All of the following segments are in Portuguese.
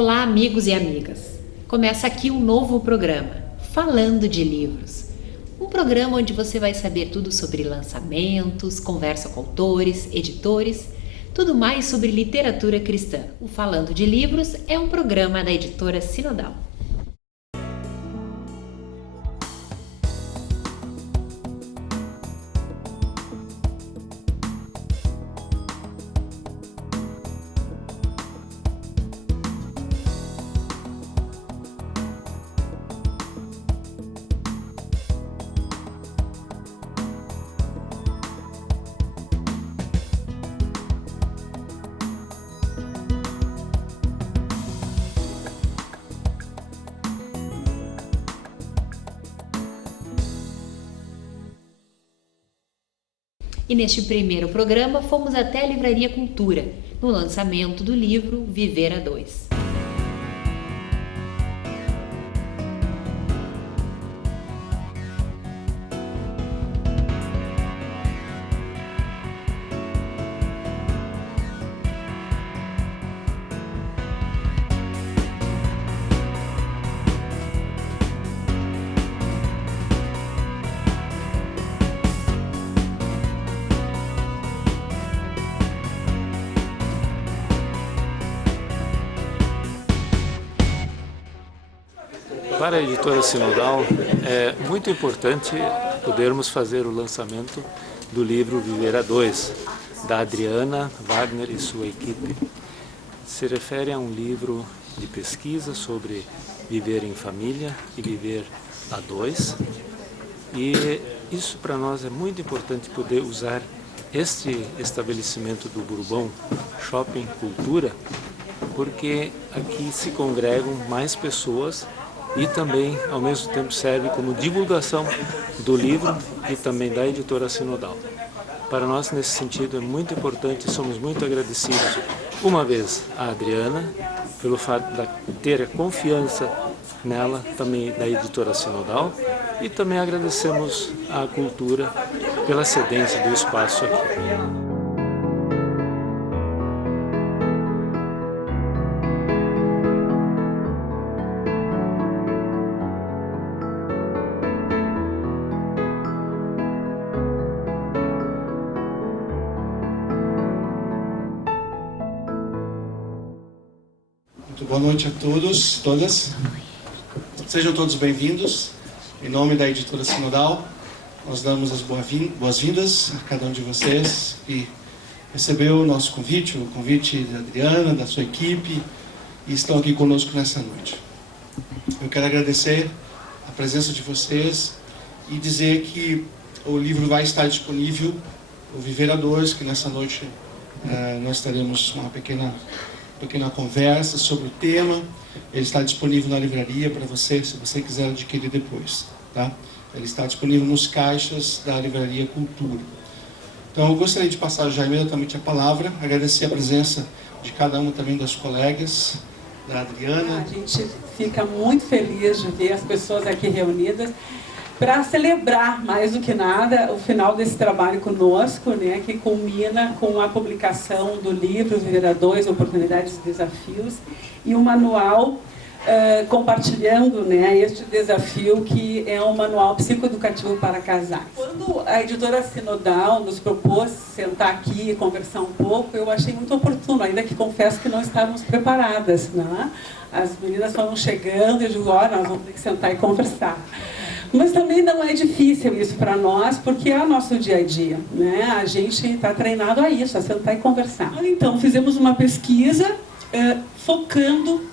Olá, amigos e amigas! Começa aqui um novo programa, Falando de Livros. Um programa onde você vai saber tudo sobre lançamentos, conversa com autores, editores, tudo mais sobre literatura cristã. O Falando de Livros é um programa da editora Sinodal. E neste primeiro programa fomos até a Livraria Cultura, no lançamento do livro Viver a Dois. Para a editora Sinodal é muito importante podermos fazer o lançamento do livro Viver a Dois, da Adriana Wagner e sua equipe. Se refere a um livro de pesquisa sobre viver em família e viver a dois. E isso para nós é muito importante poder usar este estabelecimento do Bourbon Shopping Cultura, porque aqui se congregam mais pessoas e também, ao mesmo tempo, serve como divulgação do livro e também da editora Sinodal. Para nós, nesse sentido, é muito importante e somos muito agradecidos, uma vez, à Adriana, pelo fato de ter a confiança nela, também da editora Sinodal, e também agradecemos à Cultura pela cedência do espaço aqui. Boa noite a todos, todas. Sejam todos bem-vindos. Em nome da editora Sinodal, nós damos as boas-vindas a cada um de vocês que recebeu o nosso convite, o convite da Adriana, da sua equipe, e estão aqui conosco nessa noite. Eu quero agradecer a presença de vocês e dizer que o livro vai estar disponível, o Viver a Dois, que nessa noite nós teremos uma pequena conversa sobre o tema. Ele está disponível na livraria para você, se você quiser adquirir depois, tá? Ele está disponível nos caixas da Livraria Cultura. Então eu gostaria de passar já imediatamente a palavra, agradecer a presença de cada uma também das colegas, da Adriana. A gente fica muito feliz de ver as pessoas aqui reunidas para celebrar, mais do que nada, o final desse trabalho conosco, né, que culmina com a publicação do livro Viver a Dois, Oportunidades e Desafios, e um manual compartilhando, né, este desafio, que é um manual psicoeducativo para casais. Quando a editora Sinodal nos propôs sentar aqui e conversar um pouco, eu achei muito oportuno, ainda que confesso que não estávamos preparadas, né? As meninas foram chegando e eu digo, olha, nós vamos ter que sentar e conversar. Mas também não é difícil isso para nós, porque é o nosso dia a dia, né? A gente está treinado a isso, a sentar e conversar. Então, fizemos uma pesquisa focando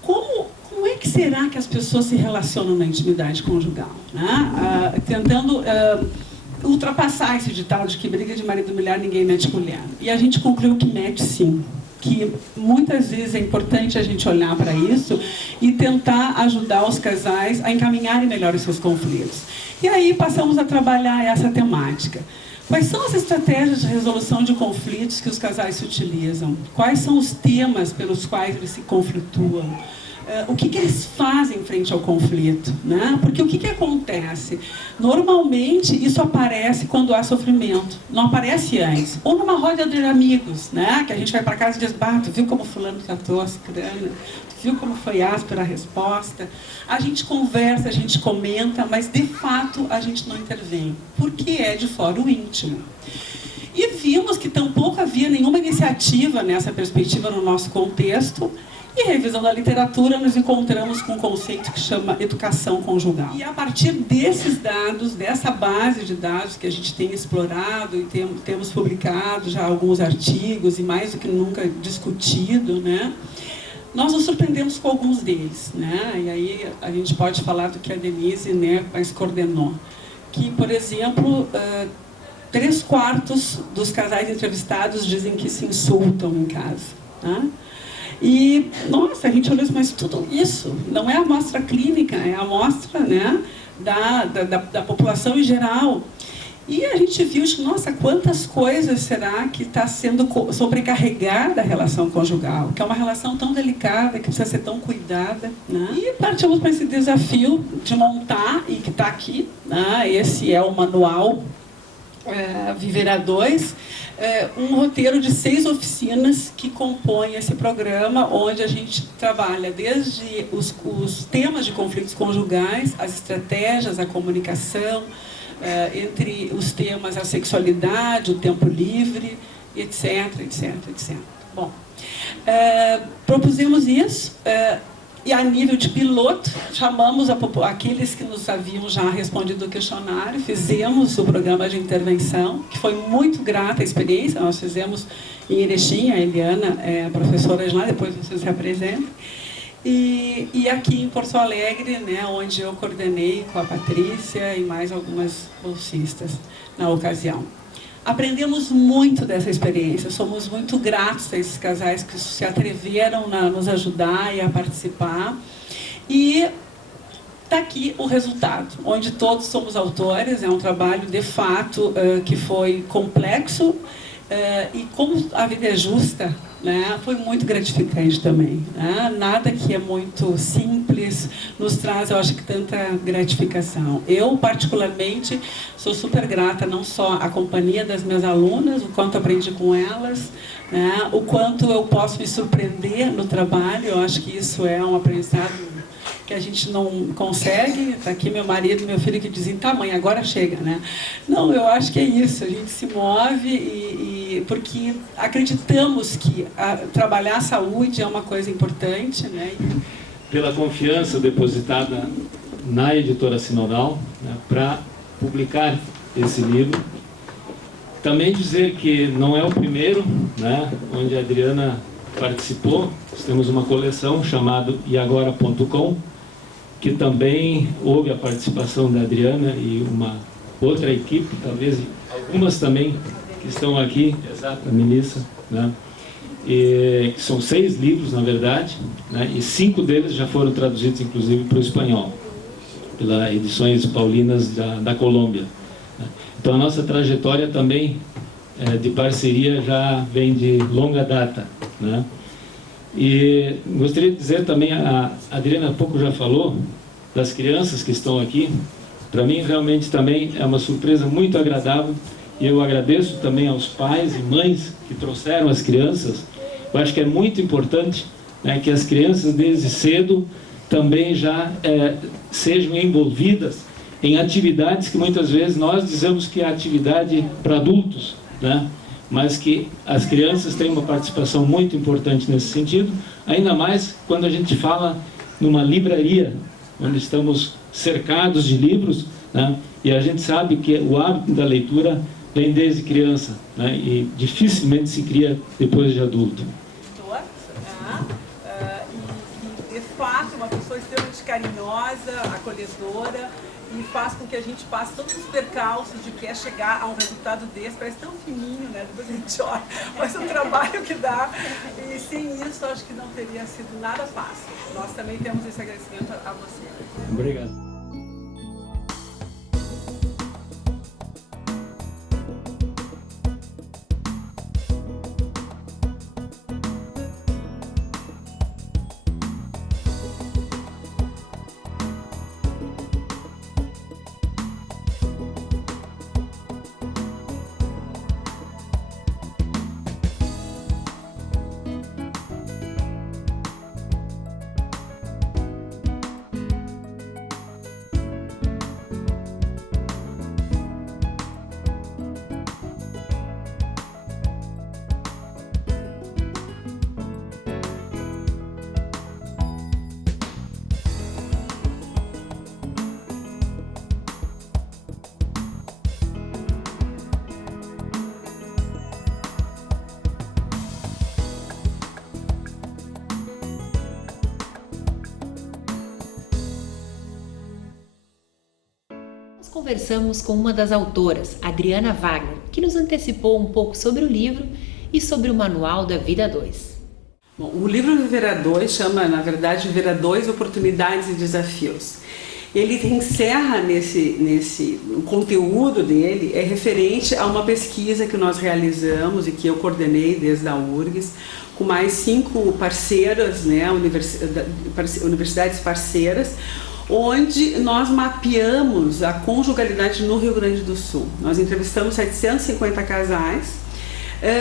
como é que será que as pessoas se relacionam na intimidade conjugal, né? Tentando ultrapassar esse ditado de que briga de marido e mulher ninguém mete colher. E a gente concluiu que mete sim. Que muitas vezes é importante a gente olhar para isso e tentar ajudar os casais a encaminharem melhor os seus conflitos. E aí passamos a trabalhar essa temática. Quais são as estratégias de resolução de conflitos que os casais se utilizam? Quais são os temas pelos quais eles se conflituam? o que eles fazem frente ao conflito, né? Porque o que acontece? Normalmente isso aparece quando há sofrimento, não aparece antes. Ou numa roda de amigos, né? Que a gente vai para casa e diz, tu viu como fulano tratou a cicrana? Tu viu como foi áspera a resposta? A gente conversa, a gente comenta, mas de fato a gente não intervém, porque é de fora o íntimo. E vimos que tampouco havia nenhuma iniciativa nessa perspectiva no nosso contexto. E revisando a literatura, nos encontramos com um conceito que chama educação conjugal. E a partir desses dados, dessa base de dados que a gente tem explorado e temos publicado já alguns artigos e mais do que nunca discutido, né, nós nos surpreendemos com alguns deles, né? E aí a gente pode falar do que a Denise, né, mais coordenou. Que, por exemplo, 3/4 dos casais entrevistados dizem que se insultam em casa, tá? E, nossa, a gente olhou assim, mas tudo isso não é a amostra clínica, é a amostra, né, da população em geral. E a gente viu, nossa, quantas coisas será que está sendo sobrecarregada a relação conjugal, que é uma relação tão delicada, que precisa ser tão cuidada, né? E partimos para esse desafio de montar, e que está aqui, né, esse é o manual Viver A2, um roteiro de 6 oficinas que compõem esse programa, onde a gente trabalha desde os temas de conflitos conjugais, as estratégias, a comunicação, entre os temas a sexualidade, o tempo livre, etc, etc, etc. Bom, propusemos isso, e a nível de piloto, chamamos aqueles que nos haviam já respondido o questionário, fizemos o programa de intervenção, que foi muito grata a experiência, nós fizemos em Erechim, a Eliana é a professora de lá, depois vocês se apresentem, e aqui em Porto Alegre, né, onde eu coordenei com a Patrícia e mais algumas bolsistas na ocasião. Aprendemos muito dessa experiência, somos muito gratos a esses casais que se atreveram a nos ajudar e a participar. E está aqui o resultado, onde todos somos autores, é um trabalho de fato que foi complexo, e como a vida é justa, né, foi muito gratificante também, né? Nada que é muito simples nos traz, eu acho que, tanta gratificação. Eu, particularmente, sou super grata não só à companhia das minhas alunas, o quanto aprendi com elas, né, o quanto eu posso me surpreender no trabalho, eu acho que isso é um aprendizado que a gente não consegue. Está aqui meu marido e meu filho que dizem, tá, mãe, agora chega, né? Não, eu acho que é isso, a gente se move porque acreditamos que trabalhar a saúde é uma coisa importante, né? Pela confiança depositada na editora Sinodal, né, para publicar esse livro. Também dizer que não é o primeiro, né, onde a Adriana participou. Nós temos uma coleção chamada iagora.com, que também houve a participação da Adriana e uma outra equipe, talvez algumas também que estão aqui, exato, a Melissa, né? E são 6 livros, na verdade, né? E 5 deles já foram traduzidos, inclusive, para o espanhol, pelas Edições Paulinas da Colômbia, né? Então, a nossa trajetória também de parceria já vem de longa data, né? E gostaria de dizer também, a Adriana há pouco já falou das crianças que estão aqui. Para mim, realmente, também é uma surpresa muito agradável, e eu agradeço também aos pais e mães que trouxeram as crianças. Eu acho que é muito importante, né, que as crianças, desde cedo, também já sejam envolvidas em atividades que muitas vezes nós dizemos que é atividade para adultos, né? Mas que as crianças têm uma participação muito importante nesse sentido, ainda mais quando a gente fala numa livraria, onde estamos cercados de livros, né? E a gente sabe que o hábito da leitura vem desde criança, né? E dificilmente se cria depois de adulto. E de fato, uma pessoa extremamente carinhosa, acolhedora, e faz com que a gente passe todos os percalços de que é chegar a um resultado desse, parece tão fininho, né? Depois a gente olha, mas o trabalho que dá, e sem isso acho que não teria sido nada fácil. Nós também temos esse agradecimento a você. Obrigado. conversamos com uma das autoras, Adriana Wagner, que nos antecipou um pouco sobre o livro e sobre o Manual da Vida 2. Bom, o livro Viver a 2 chama, na verdade, Viver a 2, Oportunidades e Desafios. Ele encerra o conteúdo dele é referente a uma pesquisa que nós realizamos e que eu coordenei desde a URGS, com mais 5 parceiras, né, universidades parceiras, onde nós mapeamos a conjugalidade no Rio Grande do Sul. Nós entrevistamos 750 casais,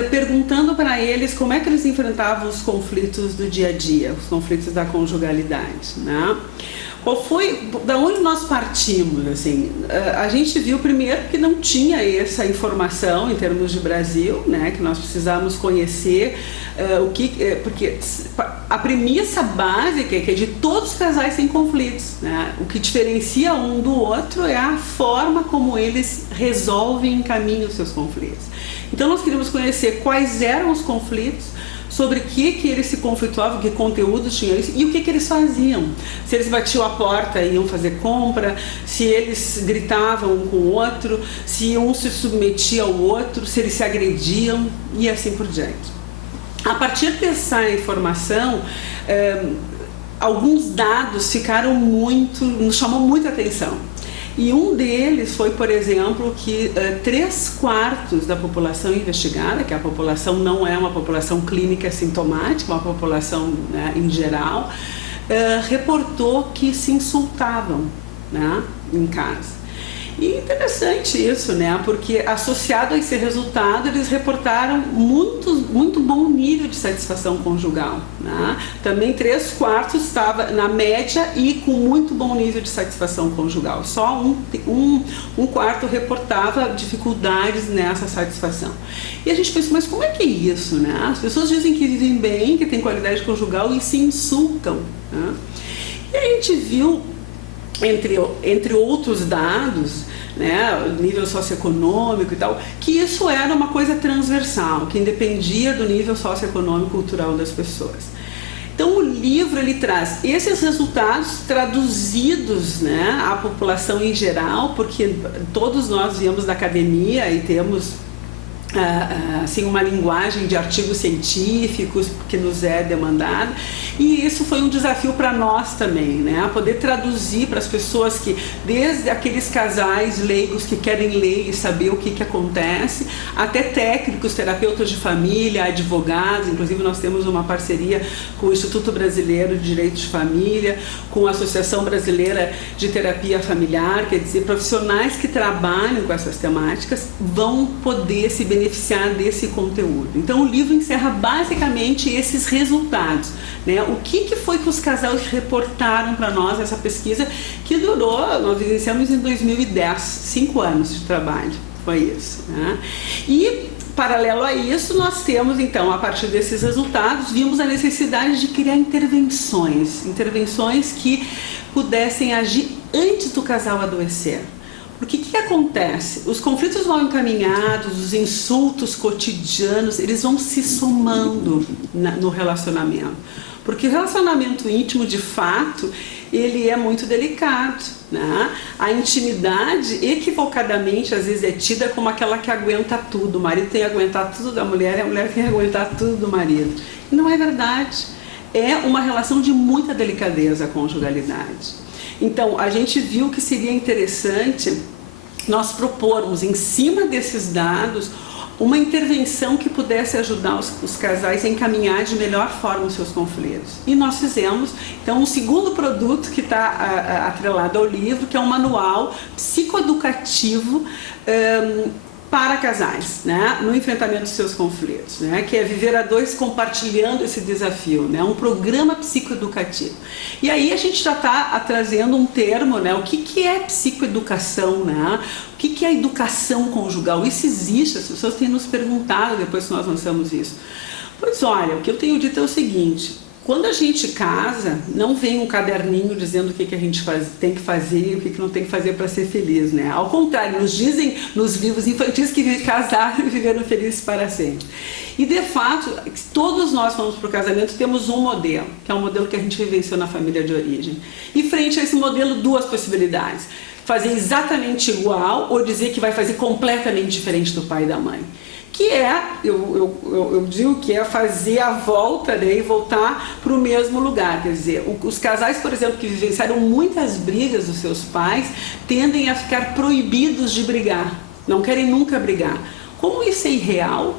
perguntando para eles como é que eles enfrentavam os conflitos do dia a dia, os conflitos da conjugalidade, né? Da onde nós partimos, assim, a gente viu primeiro que não tinha essa informação em termos de Brasil, né, que nós precisávamos conhecer porque a premissa básica é que de todos os casais têm conflitos, né? O que diferencia um do outro é a forma como eles resolvem e encaminham os seus conflitos. Então nós queríamos conhecer quais eram os conflitos, sobre o que eles se conflituavam, que conteúdos tinham isso e o que eles faziam. Se eles batiam a porta e iam fazer compra, se eles gritavam um com o outro, se um se submetia ao outro, se eles se agrediam e assim por diante. A partir dessa informação, alguns dados nos chamou muita atenção. E um deles foi, por exemplo, que 3/4 da população investigada, que a população não é uma população clínica sintomática, uma população, né, em geral, reportou que se insultavam, né, em casa. E interessante isso, né? Porque associado a esse resultado, eles reportaram muito bom nível de satisfação conjugal, né? Também 3/4 estava na média e com muito bom nível de satisfação conjugal. Só um quarto reportava dificuldades nessa satisfação. E a gente pensou, mas como é que é isso, né? As pessoas dizem que vivem bem, que têm qualidade conjugal e se insultam, né? E a gente viu, entre outros dados, né, nível socioeconômico e tal, que isso era uma coisa transversal, que independia do nível socioeconômico e cultural das pessoas. Então o livro ele traz esses resultados traduzidos, né, à população em geral, porque todos nós viemos da academia e temos assim, uma linguagem de artigos científicos que nos é demandada, e isso foi um desafio para nós também, né? Poder traduzir para as pessoas que, desde aqueles casais leigos que querem ler e saber o que acontece, até técnicos, terapeutas de família, advogados. Inclusive nós temos uma parceria com o Instituto Brasileiro de Direito de Família, com a Associação Brasileira de Terapia Familiar, quer dizer, profissionais que trabalham com essas temáticas vão poder se beneficiar desse conteúdo. Então o livro encerra basicamente esses resultados, né? O que foi que os casais reportaram para nós, essa pesquisa que durou, nós iniciamos em 2010, 5 anos de trabalho, foi isso, né? E paralelo a isso, nós temos então, a partir desses resultados, vimos a necessidade de criar intervenções que pudessem agir antes do casal adoecer. Porque o que acontece? Os conflitos mal encaminhados, os insultos cotidianos, eles vão se somando no relacionamento. Porque o relacionamento íntimo, de fato, ele é muito delicado, né? A intimidade, equivocadamente, às vezes é tida como aquela que aguenta tudo. O marido tem que aguentar tudo da mulher e a mulher tem que aguentar tudo do marido. E não é verdade. É uma relação de muita delicadeza a conjugalidade. Então, a gente viu que seria interessante nós propormos, em cima desses dados, uma intervenção que pudesse ajudar os casais a encaminhar de melhor forma os seus conflitos. E nós fizemos, então, um segundo produto que está atrelado ao livro, que é um manual psicoeducativo para casais, né, no enfrentamento dos seus conflitos, né, que é Viver a 2 compartilhando esse desafio, né, um programa psicoeducativo. E aí a gente já está trazendo um termo, né, o que é psicoeducação, né, o que é educação conjugal, isso existe, as pessoas têm nos perguntado depois que nós lançamos isso. Pois olha, o que eu tenho dito é o seguinte: quando a gente casa, não vem um caderninho dizendo o que a gente tem que fazer e o que não tem que fazer para ser feliz, né? Ao contrário, nos dizem nos livros infantis que casaram e viveram felizes para sempre. E de fato, todos nós vamos para o casamento, temos um modelo, que é um modelo que a gente vivenciou na família de origem. E frente a esse modelo, duas possibilidades. fazer exatamente igual ou dizer que vai fazer completamente diferente do pai e da mãe. Que é, eu digo que é fazer a volta, né, e voltar para o mesmo lugar. Quer dizer, os casais, por exemplo, que vivenciaram muitas brigas dos seus pais, tendem a ficar proibidos de brigar, não querem nunca brigar. Como isso é irreal,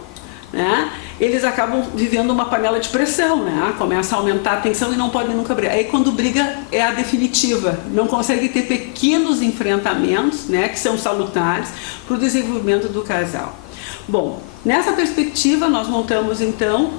né, eles acabam vivendo uma panela de pressão, né, começa a aumentar a tensão e não podem nunca brigar. Aí quando briga é a definitiva, não consegue ter pequenos enfrentamentos, né, que são salutares para o desenvolvimento do casal. Bom, nessa perspectiva nós montamos então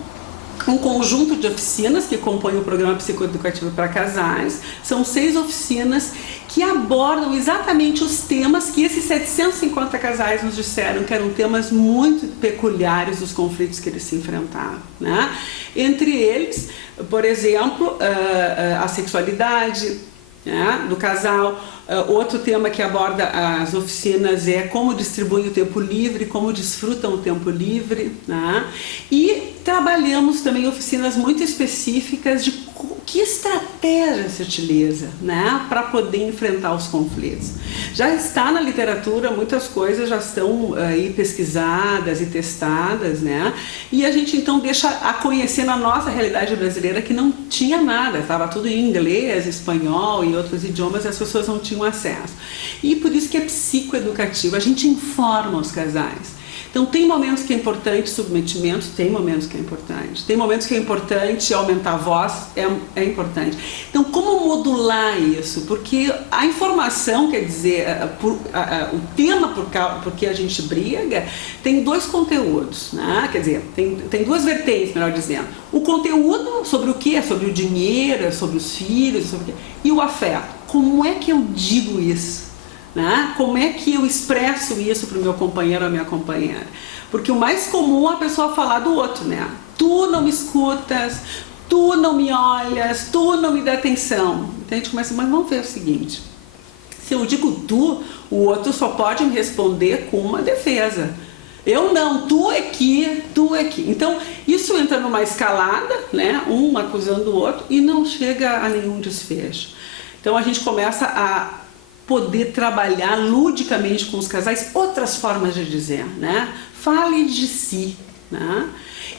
um conjunto de oficinas que compõem o programa psicoeducativo para casais. São 6 oficinas que abordam exatamente os temas que esses 750 casais nos disseram que eram temas muito peculiares dos conflitos que eles se enfrentaram, né? Entre eles, por exemplo, a sexualidade, né, do casal. Outro tema que aborda as oficinas é como distribuem o tempo livre, como desfrutam o tempo livre, né? E trabalhamos também oficinas muito específicas de que estratégia se utiliza, né, para poder enfrentar os conflitos. Já está na literatura, muitas coisas já estão aí pesquisadas e testadas, né? E a gente então deixa a conhecer na nossa realidade brasileira que não tinha nada, estava tudo em inglês, espanhol e outros idiomas, e as pessoas não tinham acesso. E por isso que é psicoeducativo, a gente informa os casais. Então tem momentos que é importante submetimento, tem momentos que é importante. Tem momentos que é importante aumentar a voz, é importante. Então como modular isso? Porque a informação, quer dizer, o tema por que a gente briga, tem 2 conteúdos, né? Quer dizer, tem 2 vertentes, melhor dizendo. O conteúdo sobre o que? É sobre o dinheiro, é sobre os filhos, sobre o quê? E o afeto. Como é que eu digo isso? Né? Como é que eu expresso isso para o meu companheiro ou a minha companheira? Porque o mais comum é a pessoa falar do outro, né? Tu não me escutas, tu não me olhas, tu não me dá atenção. Então a gente começa, mas vamos ver o seguinte, se eu digo tu, o outro só pode me responder com uma defesa. Eu não, tu é que, tu é que. Então isso entra numa escalada, né? Um acusando o outro e não chega a nenhum desfecho. Então a gente começa a poder trabalhar ludicamente com os casais outras formas de dizer, né? Fale de si, né?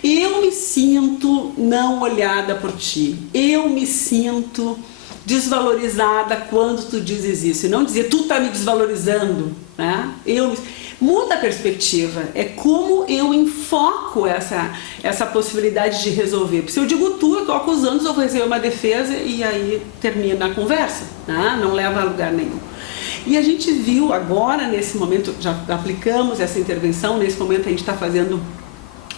Eu me sinto não olhada por ti, eu me sinto desvalorizada quando tu dizes isso, e não dizer tu tá me desvalorizando, né? Muda a perspectiva, é como eu enfoco essa possibilidade de resolver. Porque se eu digo tu, eu estou acusando, eu vou receber uma defesa e aí termina a conversa, né? Não leva a lugar nenhum. E a gente viu agora, nesse momento, já aplicamos essa intervenção, nesse momento a gente está fazendo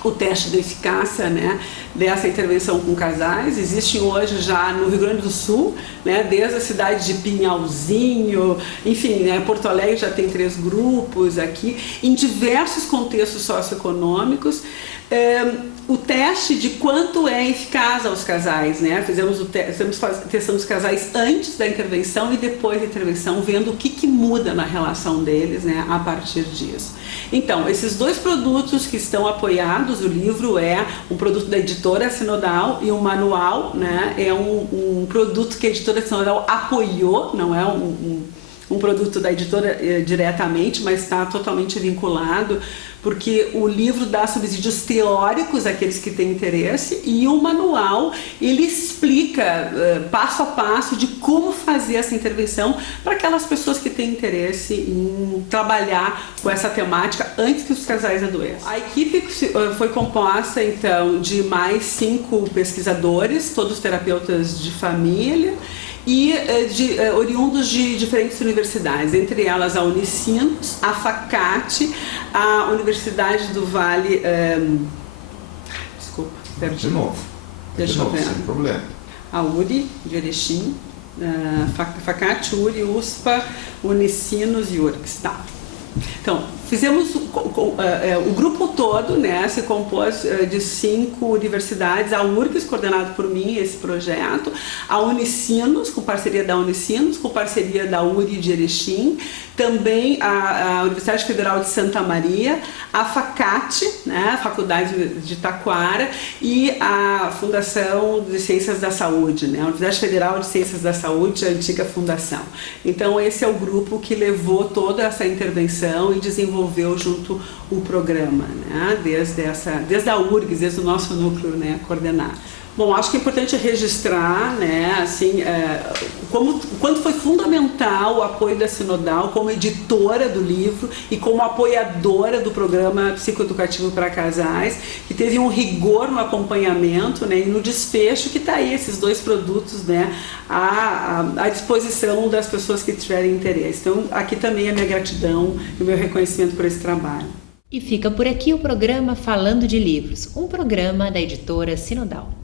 o teste da eficácia, né, dessa intervenção com casais. Existem hoje já no Rio Grande do Sul, né, desde a cidade de Pinhalzinho, enfim, né, Porto Alegre já tem 3 grupos aqui, em diversos contextos socioeconômicos. O teste de quanto é eficaz aos casais, né? Estamos testando os casais antes da intervenção e depois da intervenção, vendo o que muda na relação deles, né, a partir disso. Então, esses 2 produtos que estão apoiados, o livro é um produto da editora Sinodal e o manual, né, é um produto que a editora Sinodal apoiou, não é um produto da editora diretamente, mas está totalmente vinculado, porque o livro dá subsídios teóricos àqueles que têm interesse e o manual, ele explica passo a passo de como fazer essa intervenção para aquelas pessoas que têm interesse em trabalhar com essa temática antes que os casais adoeçam. A equipe foi composta, então, de mais 5 pesquisadores, todos terapeutas de família, e oriundos de diferentes universidades, entre elas a Unicinos, a FACAT, a Universidade do Vale... desculpa, pera de novo. Deixa eu ver. Sem problema. A URI, de Erechim, FACAT, URI, USPA, Unicinos e URGS. Tá. Então, Fizemos o grupo todo, né, se compôs de 5 universidades, a URGS, coordenado por mim, esse projeto, a Unicinos, com parceria da Unicinos, com parceria da URI de Erechim, também a Universidade Federal de Santa Maria, a FACAT, né, a Faculdade de Taquara, e a Fundação de Ciências da Saúde, né, a Universidade Federal de Ciências da Saúde, a antiga fundação. Então esse é o grupo que levou toda essa intervenção e desenvolveu junto o programa, né, desde a URGS, desde o nosso núcleo, né, coordenado. Bom, acho que é importante registrar, né, assim, quanto foi fundamental o apoio da Sinodal como editora do livro e como apoiadora do programa psicoeducativo para casais, que teve um rigor no acompanhamento, né, e no desfecho, que está aí esses 2 produtos, né, à disposição das pessoas que tiverem interesse. Então, aqui também a minha gratidão e o meu reconhecimento por esse trabalho. E fica por aqui o programa Falando de Livros, um programa da editora Sinodal.